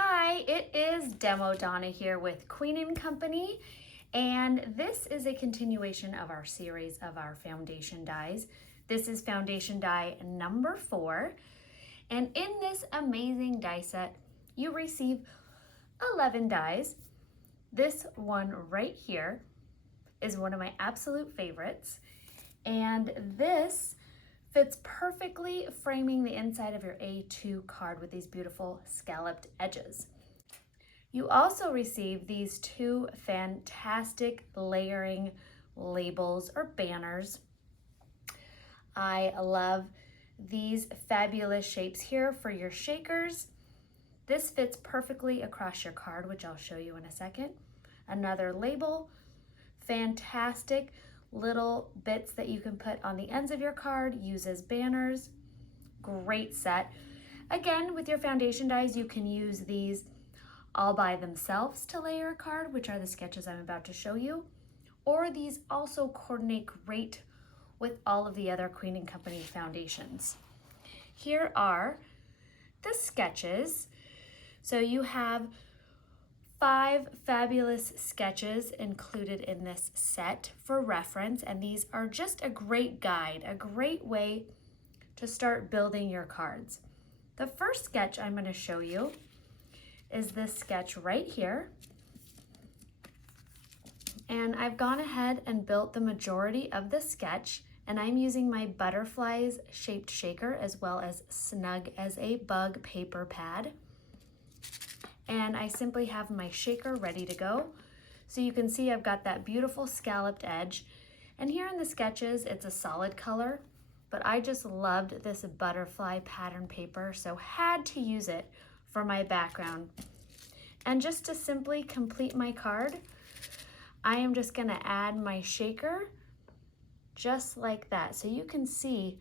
Hi, it is Demo Donna here with Queen & Company, and this is a continuation of our series of our foundation dies. This is foundation die number 4, and in this amazing die set, you receive 11 dies. This one right here is one of my absolute favorites, and this fits perfectly, framing the inside of your A2 card with these beautiful scalloped edges. You also receive these 2 fantastic layering labels or banners. I love these fabulous shapes here for your shakers. This fits perfectly across your card, which I'll show you in a second. Another label, fantastic little bits that you can put on the ends of your card, use as banners. Great set. Again, with your foundation dies, you can use these all by themselves to layer a card, which are the sketches I'm about to show you, or these also coordinate great with all of the other Queen & Company foundations. Here are the sketches. So you have 5 fabulous sketches included in this set for reference, and these are just a great guide, a great way to start building your cards. The first sketch I'm going to show you is this sketch right here, and I've gone ahead and built the majority of the sketch, and I'm using my butterflies shaped shaker as well as Snug as a Bug paper pad. And I simply have my shaker ready to go. So you can see I've got that beautiful scalloped edge. And here in the sketches, it's a solid color, but I just loved this butterfly pattern paper, so had to use it for my background. And just to simply complete my card, I am just gonna add my shaker just like that. So you can see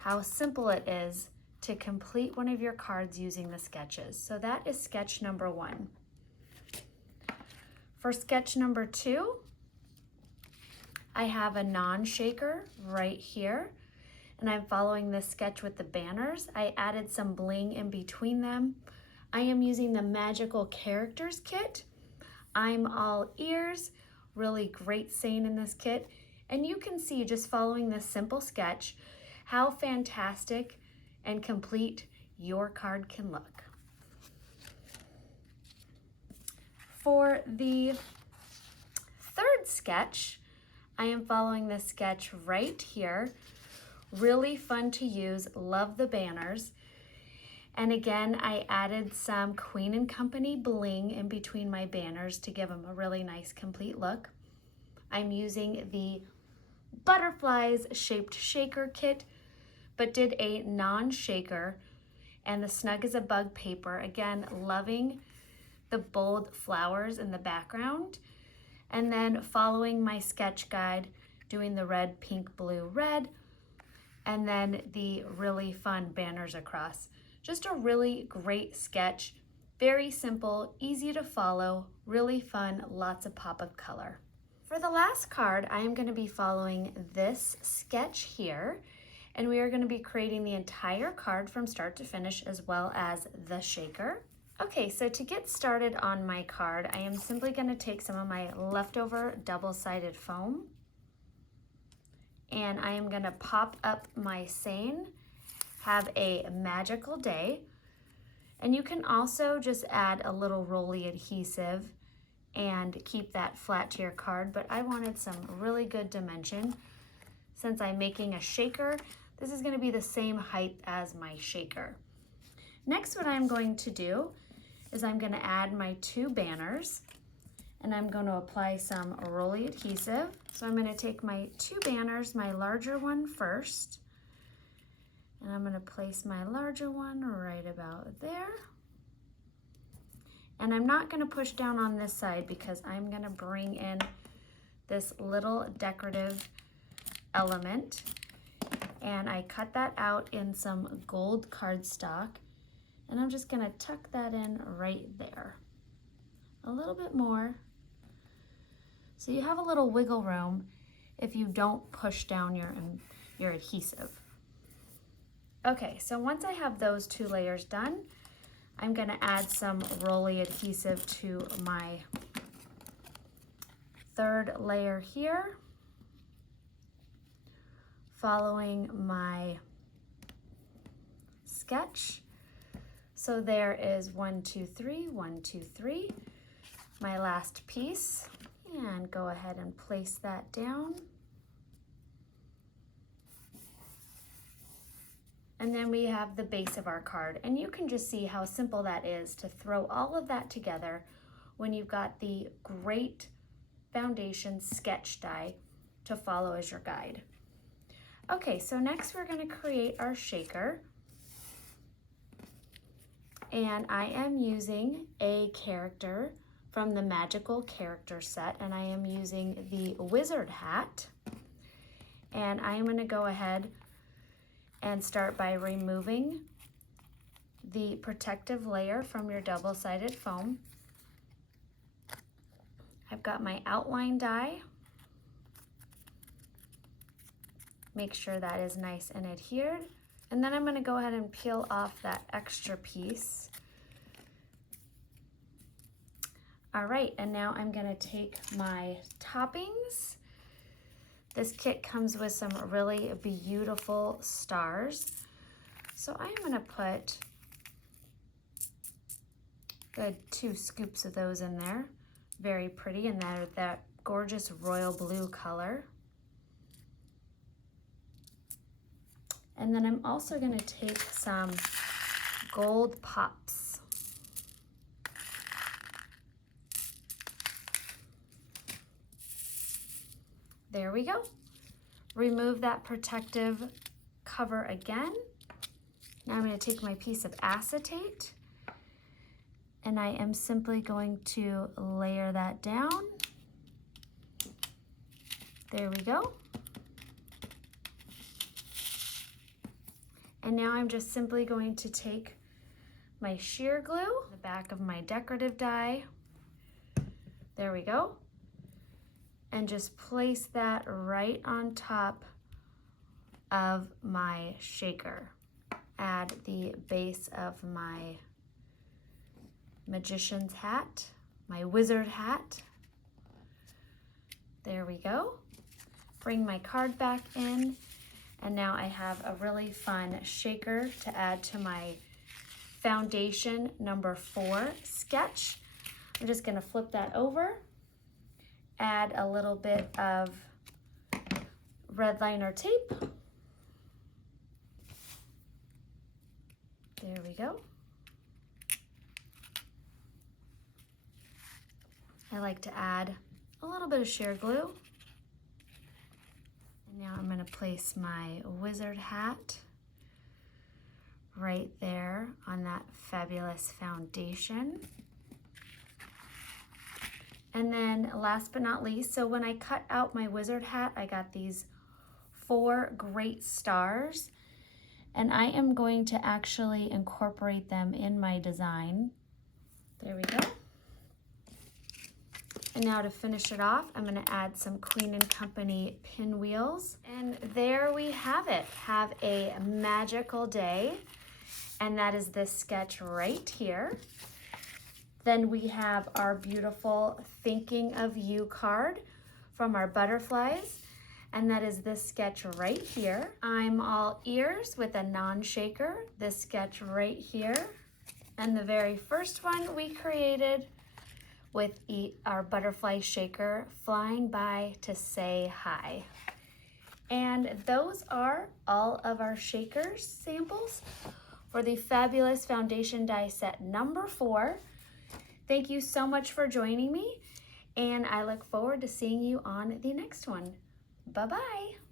how simple it is to complete one of your cards using the sketches. So that is sketch number 1. For sketch number 2, I have a non-shaker right here, and I'm following this sketch with the banners. I added some bling in between them. I am using the Magical Characters kit. I'm all ears, really great saying in this kit. And you can see just following this simple sketch how fantastic and complete your card can look. For the third sketch, I am following this sketch right here. Really fun to use, love the banners. And again, I added some Queen & Company bling in between my banners to give them a really nice complete look. I'm using the butterflies shaped shaker kit, but did a non-shaker, and the Snug as a Bug paper. Again, loving the bold flowers in the background. And then following my sketch guide, doing the red, pink, blue, red, and then the really fun banners across. Just a really great sketch, very simple, easy to follow, really fun, lots of pop of color. For the last card, I am going to be following this sketch here, and we are going to be creating the entire card from start to finish as well as the shaker. Okay, so to get started on my card, I am simply going to take some of my leftover double-sided foam, and I am going to pop up my saying, "Have a magical day." And you can also just add a little rolly adhesive and keep that flat to your card, but I wanted some really good dimension. Since I'm making a shaker, this is going to be the same height as my shaker. Next, what I'm going to do is I'm going to add my 2 banners, and I'm going to apply some rolly adhesive. So I'm going to take my 2 banners, my larger one first, and I'm going to place my larger one right about there. And I'm not going to push down on this side because I'm going to bring in this little decorative element, and I cut that out in some gold cardstock, and I'm just going to tuck that in right there. A little bit more, so you have a little wiggle room if you don't push down your adhesive. Okay, so once I have those 2 layers done, I'm gonna add some Rolly adhesive to my third layer here, following my sketch. So there is 1, 2, 3, 1, 2, 3, my last piece, and go ahead and place that down. And then we have the base of our card, and you can just see how simple that is to throw all of that together when you've got the great foundation sketch die to follow as your guide. Okay, so next we're going to create our shaker, and I am using a character from the Magical Character set, and I am using the Wizard hat, and I am going to go ahead and start by removing the protective layer from your double-sided foam. I've got my outline die. Make sure that is nice and adhered. And then I'm going to go ahead and peel off that extra piece. All right, and now I'm going to take my toppings. This kit comes with some really beautiful stars. So I'm going to put good 2 scoops of those in there. Very pretty, and that gorgeous royal blue color. And then I'm also going to take some gold pops. There we go. Remove that protective cover again. Now I'm going to take my piece of acetate, and I am simply going to layer that down. There we go. And now I'm just simply going to take my sheer glue, the back of my decorative die. There we go. And just place that right on top of my shaker. Add the base of my magician's hat, my wizard hat. There we go. Bring my card back in, and now I have a really fun shaker to add to my foundation number 4 sketch. I'm just gonna flip that over. Add a little bit of red liner tape. There we go. I like to add a little bit of sheer glue. And now I'm going to place my wizard hat right there on that fabulous foundation. And then last but not least, so when I cut out my wizard hat, I got these 4 great stars, and I am going to actually incorporate them in my design. There we go. And now to finish it off, I'm going to add some Queen & Company pinwheels. And there we have it. Have a magical day. And that is this sketch right here. Then we have our beautiful Thinking of You card from our butterflies. And that is this sketch right here. I'm all ears with a non-shaker, this sketch right here. And the very first one we created with our butterfly shaker flying by to say hi. And those are all of our shakers samples for the fabulous foundation die set number 4. Thank you so much for joining me, and I look forward to seeing you on the next one. Bye-bye.